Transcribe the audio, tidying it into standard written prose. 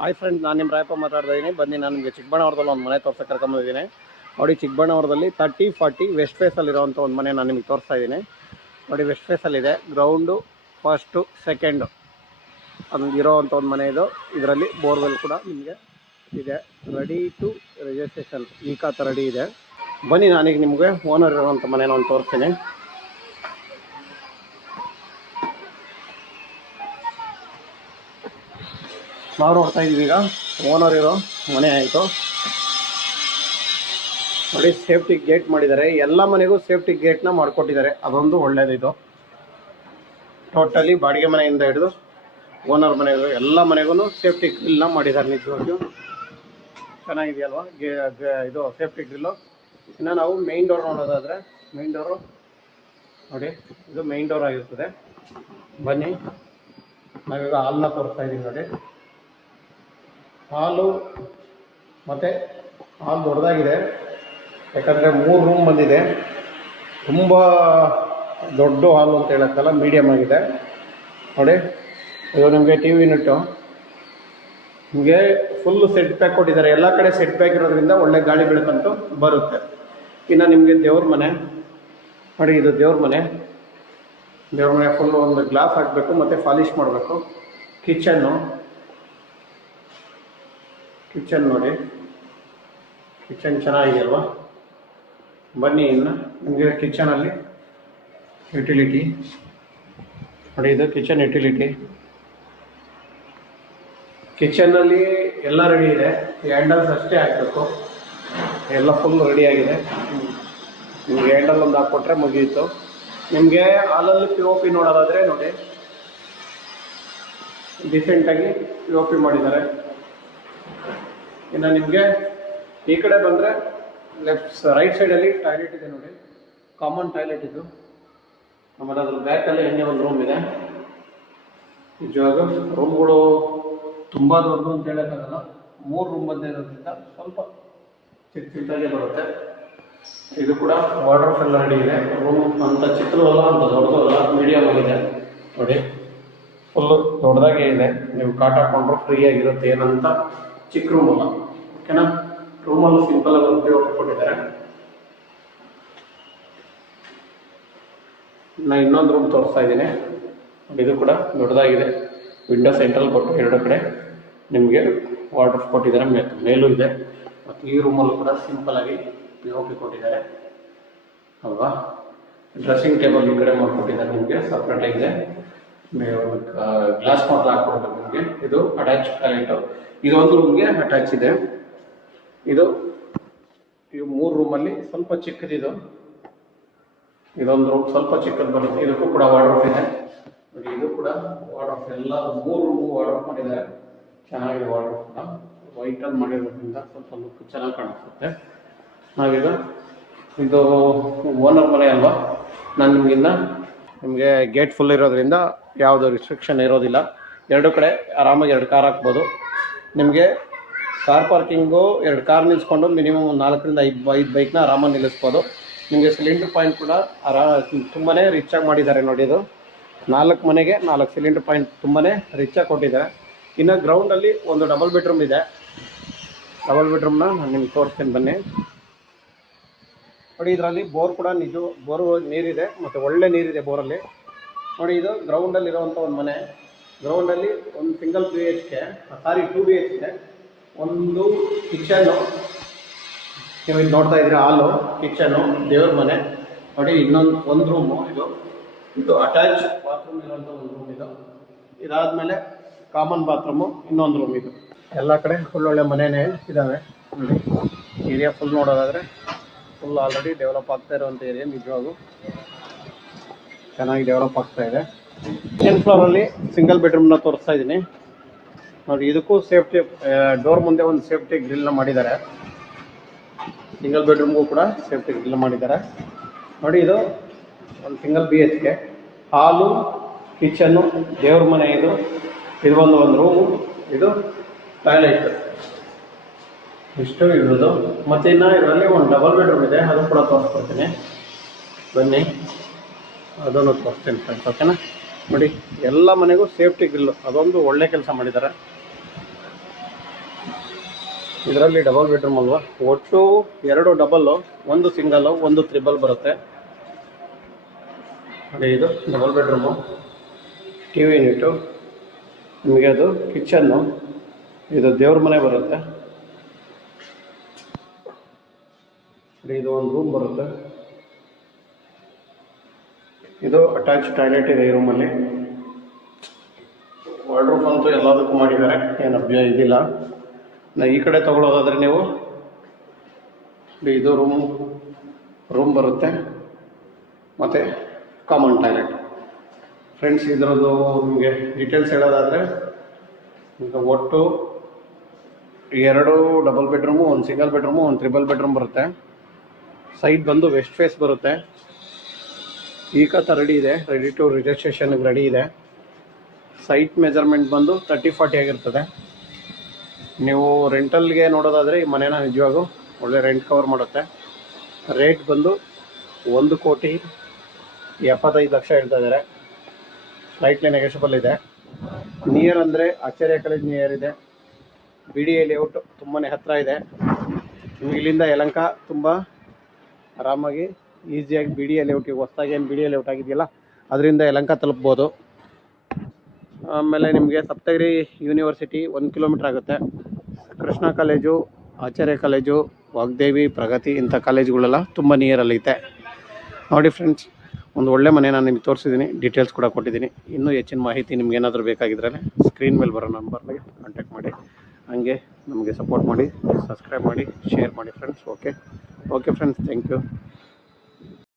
Hi friends, ನಾನು ನಿಮ್ಮ ರಾಯಪ್ಪ ಮಾತಾಡ್ತಾ ಇದ್ದೀನಿ. ಬನ್ನಿ, ನಾನು ನಿಮಗೆ ಚಿಕ್ಕಬಳ್ಳಾಪುರದಲ್ಲಿ ಒಂದು ಮನೆ ತೋರ್ಸಕ್ಕೆ ಕರ್ಕೊಂಬಂದಿದ್ದೀನಿ. ನೋಡಿ, ಚಿಕ್ಕಬಳ್ಳಾಪುರದಲ್ಲಿ 30-40 ವೆಸ್ಟ್ ಫೇಸಲ್ಲಿರೋವಂಥ ಒಂದು ಮನೆ ನಾನು ನಿಮಗೆ ತೋರಿಸ್ತಾ ಇದ್ದೀನಿ. ನೋಡಿ, ವೆಸ್ಟ್ ಫೇಸಲ್ಲಿದೆ. ಗ್ರೌಂಡು ಫಸ್ಟು ಸೆಕೆಂಡು ಅದು ಇರೋವಂಥ ಒಂದು ಮನೆ ಇದು. ಇದರಲ್ಲಿ ಬೋರ್ವೆಲ್ ಕೂಡ ನಿಮಗೆ ಇದೆ. ರೆಡಿ ಟು ರಿಜಿಸ್ಟ್ರೇಷನ್ ಈ ಖಾತೆ ರೆಡಿ ಇದೆ. ಬನ್ನಿ, ನಾನೀಗ ನಿಮಗೆ ಓನರ್ ಇರೋವಂಥ ಮನೇನ ಒಂದು ತೋರಿಸ್ತೀನಿ. ನಾವು ನೋಡ್ತಾ ಇದ್ದೀವಿ ಈಗ ಓನರ್ ಇರೋ ಮನೆ ಆಯಿತು. ನೋಡಿ, ಸೇಫ್ಟಿ ಗೇಟ್ ಮಾಡಿದ್ದಾರೆ. ಎಲ್ಲ ಮನೆಗೂ ಸೇಫ್ಟಿ ಗೇಟ್ನ ಮಾಡಿಕೊಟ್ಟಿದ್ದಾರೆ. ಅದೊಂದು ಒಳ್ಳೇದಿದು. ಟೋಟಲಿ ಬಾಡಿಗೆ ಮನೆಯಿಂದ ಹಿಡಿದು ಓನರ್ ಮನೆಗೂ ಎಲ್ಲ ಮನೆಗೂ ಸೇಫ್ಟಿ ಗ್ರಿಲ್ನ ಮಾಡಿದ್ದಾರೆ. ನಿಜವಾಗಿಯೂ ಚೆನ್ನಾಗಿದೆಯಲ್ವಾ ಇದು ಸೇಫ್ಟಿ ಗ್ರಿಲ್ಲು. ಇನ್ನು ನಾವು ಮೇಯ್ನ್ ಡೋರ್ ನೋಡೋದಾದರೆ, ಮೇಯ್ನ್ ಡೋರು ನೋಡಿ, ಇದು ಮೇಯ್ನ್ ಡೋರ್ ಆಗಿರ್ತದೆ. ಬನ್ನಿ, ನಾವೀಗ ಹಾಲ್ನ ತೋರಿಸ್ತಾ ಇದ್ದೀವಿ. ನೋಡಿ, ಹಾಲು ಮತ್ತು ಹಾಲು ದೊಡ್ಡದಾಗಿದೆ. ಯಾಕಂದರೆ 3 ರೂಮ್ ಬಂದಿದೆ. ತುಂಬ ದೊಡ್ಡ ಹಾಲು ಅಂತ ಹೇಳೋಕ್ಕಲ್ಲ, ಮೀಡಿಯಮ್ ಆಗಿದೆ. ನೋಡಿ, ಇದು ನಿಮಗೆ ಟಿ ವಿ ಯೂನಿಟ್ಟು. ನಿಮಗೆ ಫುಲ್ಲು ಸೆಟ್ ಪ್ಯಾಕ್ ಕೊಟ್ಟಿದ್ದಾರೆ. ಎಲ್ಲ ಕಡೆ ಸೆಟ್ ಪ್ಯಾಕ್ ಇರೋದ್ರಿಂದ ಒಳ್ಳೆ ಗಾಳಿ ಬೆಳಕಂತೂ ಬರುತ್ತೆ. ಇನ್ನು ನಿಮಗೆ ದೇವ್ರ ಮನೆ ನೋಡಿ, ಇದು ದೇವ್ರ ಮನೆ. ದೇವ್ರ ಮನೆ ಫುಲ್ಲು ಒಂದು ಗ್ಲಾಸ್ ಹಾಕಬೇಕು ಮತ್ತು ಪಾಲಿಷ್ ಮಾಡಬೇಕು. ಕಿಚನ್ ನೋಡಿ, ಕಿಚನ್ ಚೆನ್ನಾಗಿದೆಯಲ್ವಾ. ಬನ್ನಿ, ಇನ್ನು ನಿಮಗೆ ಕಿಚನಲ್ಲಿ ಯುಟಿಲಿಟಿ ನೋಡಿ, ಇದು ಕಿಚನ್ ಯುಟಿಲಿಟಿ. ಕಿಚನ್ನಲ್ಲಿ ಎಲ್ಲ ರೆಡಿ ಇದೆ. ಹ್ಯಾಂಡಲ್ಸ್ ಅಷ್ಟೇ ಹಾಕಬೇಕು. ಎಲ್ಲ ಫುಲ್ ರೆಡಿಯಾಗಿದೆ. ನಿಮಗೆ ಹ್ಯಾಂಡಲ್ ಒಂದು ಹಾಕ್ಕೊಟ್ರೆ ಮುಗಿಯಿತು. ನಿಮಗೆ ಹಾಲಲ್ಲಿ POP ನೋಡೋದಾದರೆ ನೋಡಿ, ಡಿಸೆಂಟಾಗಿ POP ಮಾಡಿದ್ದಾರೆ. ಇನ್ನು ನಿಮಗೆ ಈ ಕಡೆ ಬಂದರೆ ರೈಟ್ ಸೈಡಲ್ಲಿ ಟಾಯ್ಲೆಟ್ ಇದೆ. ನೋಡಿ, ಕಾಮನ್ ಟಾಯ್ಲೆಟ್ ಇದು. ಆಮೇಲೆ ಅದ್ರ ಬ್ಯಾಕಲ್ಲಿ ಎಣ್ಣೆ ಒಂದು ರೂಮ್ ಇದೆ. ನಿಜವಾಗ ರೂಮ್ಗಳು ತುಂಬ ದೊಡ್ಡದು ಅಂತ ಹೇಳೋಕ್ಕಾಗಲ್ಲ. 3 ರೂಮ್ ಬಂದೇ ಇರೋದ್ರಿಂದ ಸ್ವಲ್ಪ ಚಿಕ್ಕದಾಗೆ ಬರುತ್ತೆ. ಇದು ಕೂಡ ವಾರ್ಡ್ರೋಬ್ ಎಲ್ಲ ರೆಡಿ ಇದೆ. ರೂಮ್ ಅಂತ ಚಿಕ್ಕದಲ್ಲ, ಅಂತ ದೊಡ್ಡದು ಅಲ್ಲ, ಮೀಡಿಯಮ್ ಆಗಿದೆ. ನೋಡಿ, ಫುಲ್ಲು ದೊಡ್ಡದಾಗೆ ಇದೆ. ನೀವು ಕಾಟ್ ಹಾಕ್ಕೊಂಡ್ರು ಫ್ರೀಯಾಗಿರುತ್ತೆ. ಏನಂತ ಚಿಕ್ಕ ರೂಮ್ ಅಲ್ಲ, ಓಕೆನಾ. ರೂಮಲ್ಲೂ ಸಿಂಪಲ್ ಆಗಿ ಉಪಯೋಗ ಕೊಟ್ಟಿದ್ದಾರೆ. ನಾನು ಇನ್ನೊಂದು ರೂಮ್ ತೋರಿಸ್ತಾ ಇದ್ದೀನಿ. ಇದು ಕೂಡ ದೊಡ್ಡದಾಗಿದೆ. ವಿಂಡೋ ಸೆಂಟ್ರಲ್ ಕೊಟ್ಟು 2 ಕಡೆ ನಿಮಗೆ ವಾರ್ಡ್ರೋಬ್ ಕೊಟ್ಟಿದ್ದಾರೆ. ಮೇಲೂ ಇದೆ. ಮತ್ತು ಈ ರೂಮಲ್ಲೂ ಕೂಡ ಸಿಂಪಲಾಗಿ POP ಕೊಟ್ಟಿದ್ದಾರೆ ಅಲ್ವಾ. ಡ್ರೆಸ್ಸಿಂಗ್ ಟೇಬಲ್ ಈ ಕಡೆ ಮಾಡಿಕೊಟ್ಟಿದ್ದಾರೆ. ನಿಮಗೆ ಸಪ್ರೇಟಾಗಿದೆ. ಗ್ಲಾಸ್ ಮಾತ್ರ ಹಾಕ್ಕೊಡ್ಬೇಕು ನಿಮಗೆ. ಇದು ಅಟ್ಯಾಚ್ ಟಾಯ್ಲೆಟು. ಇದೊಂದು ರೂಮ್ಗೆ ಅಟ್ಯಾಚ್ ಇದೆ. ಇದು 3 ರೂಮಲ್ಲಿ ಸ್ವಲ್ಪ ಚಿಕ್ಕದಿದು. ಇದೊಂದು ರೂಮ್ ಸ್ವಲ್ಪ ಚಿಕ್ಕದು ಬರುತ್ತೆ. ಇದಕ್ಕೂ ಕೂಡ ವಾರ್ಡ್ರೋಬ್ ಇದೆ. ನೋಡಿ, ಇದು ಕೂಡ ವಾರ್ಡ್ರೋಬ್. ಎಲ್ಲ 3 ರೂಮು ವಾರ್ಡ್ರೋಬ್ ಮಾಡಿದ್ದಾರೆ. ಚೆನ್ನಾಗಿದೆ ವಾರ್ಡ್ರೋಬ್ ಕೂಡ. ವೈಟಲ್ಲಿ ಮಾಡಿರೋದ್ರಿಂದ ಸ್ವಲ್ಪ ಲುಕ್ ಚೆನ್ನಾಗಿ ಕಾಣಿಸುತ್ತೆ. ನಾವೀಗ ಇದು ಓನರ್ ಮನೆ ಅಲ್ವಾ, ನಾನು ನಿಮಗೆ ಗೇಟ್ ಫುಲ್ ಇರೋದ್ರಿಂದ ಯಾವುದೋ ರಿಸ್ಟ್ರಿಕ್ಷನ್ ಇರೋದಿಲ್ಲ. 2 ಕಡೆ ಆರಾಮಾಗಿ 2 ಕಾರ್ ಹಾಕ್ಬೋದು. ನಿಮಗೆ ಕಾರ್ ಪಾರ್ಕಿಂಗು 2 ಕಾರ್ ನಿಲ್ಲಿಸ್ಕೊಂಡು ಮಿನಿಮಮ್ 4ರಿಂದ 5 ಬೈಕ್ನ ಆರಾಮಾಗಿ ನಿಲ್ಲಿಸ್ಬೋದು. ನಿಮಗೆ ಸಿಲಿಂಡರ್ ಪಾಯಿಂಟ್ ಕೂಡ ತುಂಬಾ ರಿಚಾಗಿ ಮಾಡಿದ್ದಾರೆ. ನೋಡಿ, ಇದು 4 ಮನೆಗೆ 4 ಸಿಲಿಂಡರ್ ಪಾಯಿಂಟ್ ತುಂಬಾ ರಿಚಾಗಿ ಕೊಟ್ಟಿದ್ದಾರೆ. ಇನ್ನು ಗ್ರೌಂಡಲ್ಲಿ ಒಂದು ಡಬಲ್ ಬೆಡ್ರೂಮ್ ಇದೆ. ಡಬಲ್ ಬೆಡ್ರೂಮ್ನ ನಾನು ನಿಮ್ಗೆ ತೋರಿಸ್ತೀನಿ ಬನ್ನಿ. ನೋಡಿ, ಇದರಲ್ಲಿ ಬೋರ್ ಕೂಡ ಬೋರು ನೀರಿದೆ ಮತ್ತು ಒಳ್ಳೆ ನೀರಿದೆ ಬೋರಲ್ಲಿ. ನೋಡಿ, ಇದು ಗ್ರೌಂಡಲ್ಲಿರುವಂಥ ಒಂದು ಮನೆ. ಗ್ರೌಂಡಲ್ಲಿ ಒಂದು ಸಿಂಗಲ್ 2 BHK, ಒಂದು ಕಿಚನ್ನು. ನೀವು ಇಲ್ಲಿ ನೋಡ್ತಾ ಇದ್ದೀರಿ, ಹಾಲು, ಕಿಚನ್ನು, ದೇವ್ರ ಮನೆ. ನೋಡಿ, ಒಂದು ರೂಮು ಇದು ಅಟ್ಯಾಚ್ ಬಾತ್ರೂಮ್ ಇರೋಂಥ ಒಂದು ರೂಮ್ ಇದು. ಇದಾದಮೇಲೆ ಕಾಮನ್ ಬಾತ್ರೂಮು, ಇನ್ನೊಂದು ರೂಮ್ ಇದು. ಎಲ್ಲ ಕಡೆ ಒಳ್ಳೊಳ್ಳೆ ಮನೆಯೇ ಇದ್ದಾವೆ. ನೋಡಿ, ಏರಿಯಾ ಫುಲ್ ನೋಡೋದಾದರೆ ಫುಲ್ ಆಲ್ರೆಡಿ ಡೆವಲಪ್ ಆಗ್ತಾ ಇರೋವಂಥ ಏರಿಯಾ. ನಿಜವಾಗೂ ಚೆನ್ನಾಗಿ ಡೆವಲಪ್ ಆಗ್ತಾ ಇದೆ. ಸೆಕೆಂಡ್ ಫ್ಲೋರಲ್ಲಿ ಸಿಂಗಲ್ ಬೆಡ್ರೂಮ್ನ ತೋರಿಸ್ತಾ ಇದ್ದೀನಿ. ನೋಡಿ, ಇದಕ್ಕೂ ಸೇಫ್ಟಿ ಡೋರ್ ಮುಂದೆ ಒಂದು ಸೇಫ್ಟಿ ಗ್ರಿಲ್ನ ಮಾಡಿದ್ದಾರೆ. ಸಿಂಗಲ್ ಬೆಡ್ರೂಮ್ಗೂ ಕೂಡ ಸೇಫ್ಟಿ ಗ್ರಿಲ್ ಮಾಡಿದ್ದಾರೆ. ನೋಡಿ, ಇದು ಒಂದು ಸಿಂಗಲ್ BHK, ಹಾಲು, ಕಿಚನ್ನು, ದೇವ್ರ ಮನೆ. ಇದು ಒಂದು ರೂಮು, ಇದು ಟಾಯ್ಲೆಟ್. ಇಷ್ಟು ಇರೋದು. ಮತ್ತು ಇನ್ನು ಇದರಲ್ಲಿ ಒಂದು ಡಬಲ್ ಬೆಡ್ರೂಮ್ ಇದೆ. ಅದು ಕೂಡ ತೋರಿಸ್ಕೊಡ್ತೀನಿ ಬನ್ನಿ. ಅದನ್ನು ತೋರಿಸ್ತೀನಿ ಫ್ರೆಂಡ್ಸ್, ಓಕೆನಾ. ನೋಡಿ, ಎಲ್ಲ ಮನೆಗೂ ಸೇಫ್ಟಿ ಗ್ರಿಲ್ಲು, ಅದೊಂದು ಒಳ್ಳೆ ಕೆಲಸ ಮಾಡಿದ್ದಾರೆ. ಇದರಲ್ಲಿ ಡಬಲ್ ಬೆಡ್ರೂಮ್ ಅಲ್ವಾ, ಒಟ್ಟು 2 ಡಬಲ್ಲು, 1 ಸಿಂಗಲ್ಲು, 1 ತ್ರಿಬಲ್ ಬರುತ್ತೆ. ಅದೇ ಇದು double bedroom, T V unit, ನಿಮಗೆ ಅದು ಕಿಚನ್ನು, ಇದು ದೇವ್ರ ಮನೆ ಬರುತ್ತೆ. ಇದು ಒಂದು ರೂಮ್ ಬರುತ್ತೆ. ಇದು ಅಟ್ಯಾಚ್ ಟಾಯ್ಲೆಟ್ ಇದೆ ಈ ರೂಮಲ್ಲಿ. ವಾರ್ಡ್ರೋಬ್ ಅಂತೂ ಎಲ್ಲದಕ್ಕೂ ಮಾಡಿದ್ದಾರೆ, ಏನು ಇದಿಲ್ಲ. ಈ ಕಡೆ ತಗೊಳ್ಳೋದಾದರೆ ನೀವು ಇದು ರೂಮ್ ಬರುತ್ತೆ ಮತ್ತು ಕಾಮನ್ ಟಾಯ್ಲೆಟ್. ಫ್ರೆಂಡ್ಸ್, ಇದರದ್ದು ನಿಮಗೆ ಡೀಟೇಲ್ಸ್ ಹೇಳೋದಾದರೆ ಈಗ ಒಟ್ಟು 2 double bedroom, 1 single bedroom, 1 triple bedroom ಬರುತ್ತೆ. ಸೈಡ್ ಬಂದು ವೆಸ್ಟ್ ಫೇಸ್ ಬರುತ್ತೆ. ಈಗ ರೆಡಿ ಇದೆ, ರೆಡಿ ಟು ರಿಜಿಸ್ಟ್ರೇಷನ್ಗೆ ರೆಡಿ ಇದೆ. ಸೈಟ್ ಮೆಜರ್ಮೆಂಟ್ ಬಂದು 30-40 ಆಗಿರ್ತದೆ. ನೀವು ರೆಂಟಲ್ಗೆ ನೋಡೋದಾದರೆ ಈ ಮನೇನ ನಿಜವಾಗೂ ಒಳ್ಳೆ ರೆಂಟ್ ಕವರ್ ಮಾಡುತ್ತೆ. ರೇಟ್ ಬಂದು 1,75,00,000 ಹೇಳ್ತಾ ಇದ್ದಾರೆ. ಸ್ಲೈಟ್ಲಿ ನೆಗೆಷಬಲ್ ಇದೆ. ನಿಯರ್ ಅಂದರೆ ಆಚಾರ್ಯ ಕಾಲೇಜ್ ನಿಯರ್ ಇದೆ. BDA ಲೇಔಟ್ ತುಂಬಾ ಹತ್ತಿರ ಇದೆ. ನಿಮಗೆ ಇಲ್ಲಿಂದ ಯಲಹಂಕ ತುಂಬ ಆರಾಮಾಗಿ ಈಸಿಯಾಗಿ BDA ಲೇಔಟಿಗೆ, ಹೊಸದಾಗಿ ಏನು BDA ಲೇಔಟ್ ಆಗಿದೆಯಲ್ಲ ಅದರಿಂದ ಯಲಹಂಕ ತಲುಪ್ಬೋದು. ಆಮೇಲೆ ನಿಮಗೆ ಸಪ್ತಗಿರಿ ಯೂನಿವರ್ಸಿಟಿ 1 ಕಿಲೋಮೀಟ್ರ್ ಆಗುತ್ತೆ. ಕೃಷ್ಣ ಕಾಲೇಜು, ಆಚಾರ್ಯ ಕಾಲೇಜು, ವಾಗ್ದೇವಿ, ಪ್ರಗತಿ ಇಂಥ ಕಾಲೇಜುಗಳೆಲ್ಲ ತುಂಬ ನಿಯರಲ್ಲಿದೆ. ನೋಡಿ ಫ್ರೆಂಡ್ಸ್, ಒಂದು ಒಳ್ಳೆ ಮನೆ ನಾನು ನಿಮಗೆ ತೋರಿಸಿದ್ದೀನಿ, ಡೀಟೇಲ್ಸ್ ಕೂಡ ಕೊಟ್ಟಿದ್ದೀನಿ. ಇನ್ನೂ ಹೆಚ್ಚಿನ ಮಾಹಿತಿ ನಿಮ್ಗೆ ಏನಾದರೂ ಬೇಕಾಗಿದ್ದರೆ ಸ್ಕ್ರೀನ್ ಮೇಲೆ ಬರೋ ನಂಬರ್ಗೆ ಕಾಂಟ್ಯಾಕ್ಟ್ ಮಾಡಿ. ಹಾಗೆ ನಮಗೆ ಸಪೋರ್ಟ್ ಮಾಡಿ, ಸಬ್ಸ್ಕ್ರೈಬ್ ಮಾಡಿ, ಶೇರ್ ಮಾಡಿ friends. Okay friends, thank you.